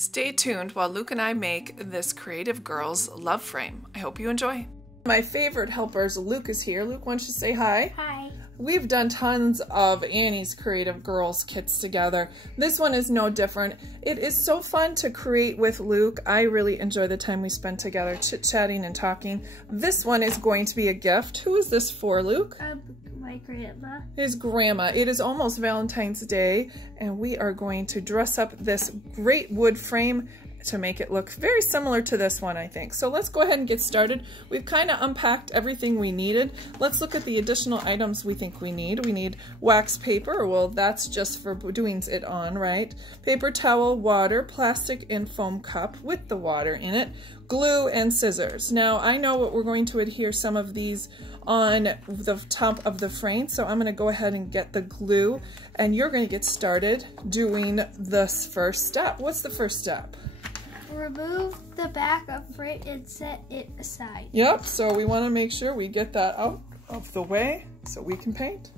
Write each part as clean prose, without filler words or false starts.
Stay tuned while Luke and I make this Creative Girls love frame. I hope you enjoy. My favorite helpers, Luke is here. Luke, why don't you say hi? Hi. We've done tons of Annie's Creative Girls kits together. This one is no different. It is so fun to create with Luke. I really enjoy the time we spend together chit-chatting and talking. This one is going to be a gift. Who is this for, Luke? My grandma. His grandma. It is almost Valentine's Day, and we are going to dress up this great wood frame to make it look very similar to this one, I think. So let's go ahead and get started. We've kind of unpacked everything we needed. Let's look at the additional items we think we need. We need wax paper. Well, that's just for doing it on, right? Paper towel, water, plastic and foam cup with the water in it, glue, and scissors. Now, I know what we're going to adhere some of these on the top of the frame, so I'm going to go ahead and get the glue, and you're going to get started doing this first step. What's the first step? Remove the back of frame and set it aside. Yep, so we want to make sure we get that out of the way so we can paint.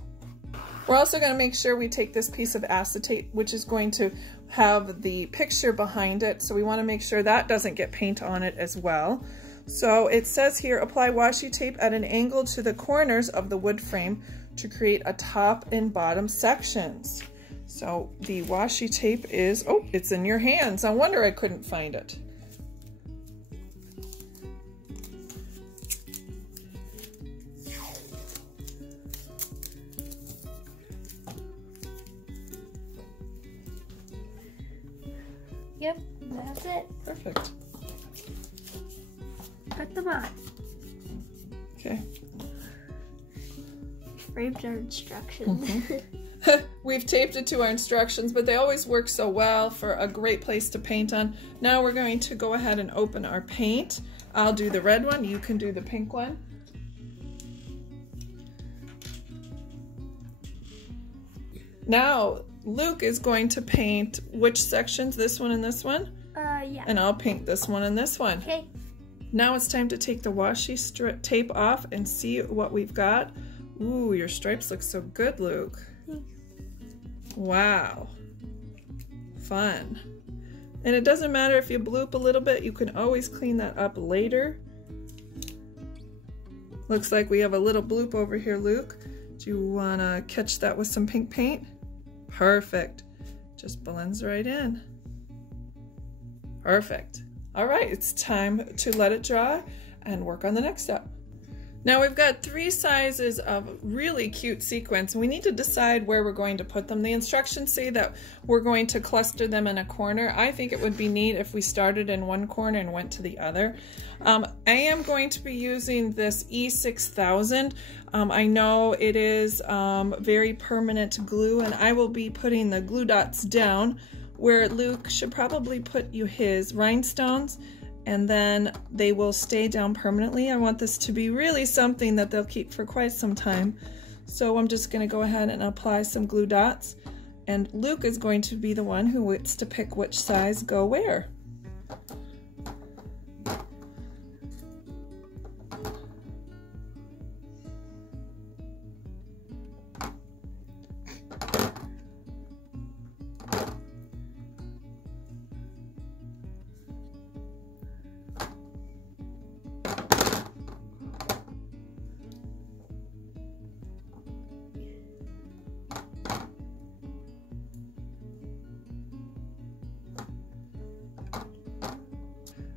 We're also going to make sure we take this piece of acetate, which is going to have the picture behind it, so we want to make sure that doesn't get paint on it as well. So it says here, apply washi tape at an angle to the corners of the wood frame to create a top and bottom sections. So the washi tape is, oh, it's in your hands. No wonder I couldn't find it. Yep, that's it. Perfect. Put them on. Okay. Frames are instructions. Mm-hmm. We've taped it to our instructions, but they always work so well for a great place to paint on. Now we're going to go ahead and open our paint. I'll do the red one, you can do the pink one. Now, Luke is going to paint which sections? This one and this one? Yeah. And I'll paint this one and this one. Okay. Now it's time to take the washi tape off and see what we've got. Ooh, your stripes look so good, Luke. Wow. Fun. And it doesn't matter if you bloop a little bit, you can always clean that up later. Looks like we have a little bloop over here, Luke. Do you want to catch that with some pink paint? Perfect. Just blends right in. Perfect. All right, it's time to let it dry and work on the next step. Now we've got 3 sizes of really cute sequins. We need to decide where we're going to put them. The instructions say that we're going to cluster them in a corner. I think it would be neat if we started in one corner and went to the other. I am going to be using this E6000. I know it is very permanent glue, and I will be putting the glue dots down where Luke should probably put his rhinestones, and then they will stay down permanently. I want this to be really something that they'll keep for quite some time. So I'm just going to go ahead and apply some glue dots, and Luke is going to be the one who gets to pick which size go where.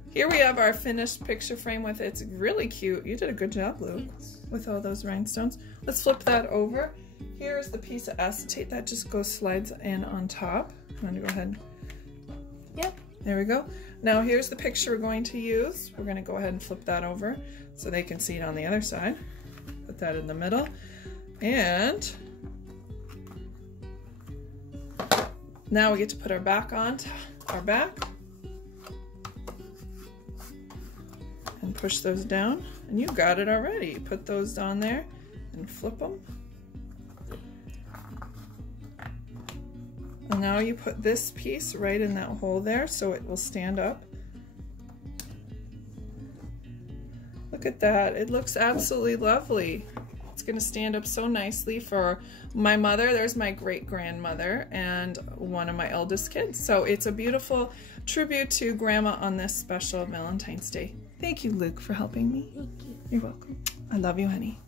Here we have our finished picture frame with it. It's really cute. You did a good job, Luke, with all those rhinestones. Let's flip that over. Here's the piece of acetate that just slides in on top. I'm going to go ahead. Yep. There we go. Now here's the picture we're going to use. We're going to go ahead and flip that over so they can see it on the other side. Put that in the middle. And now we get to put our back on our back. And push those down, and you got it already. Put those on there and flip them. And now you put this piece right in that hole there so it will stand up. Look at that, it looks absolutely lovely. It's going to stand up so nicely for my mother. There's my great-grandmother and one of my eldest kids. So it's a beautiful tribute to Grandma on this special Valentine's Day. Thank you, Luke, for helping me. Thank you. You're welcome. I love you, honey.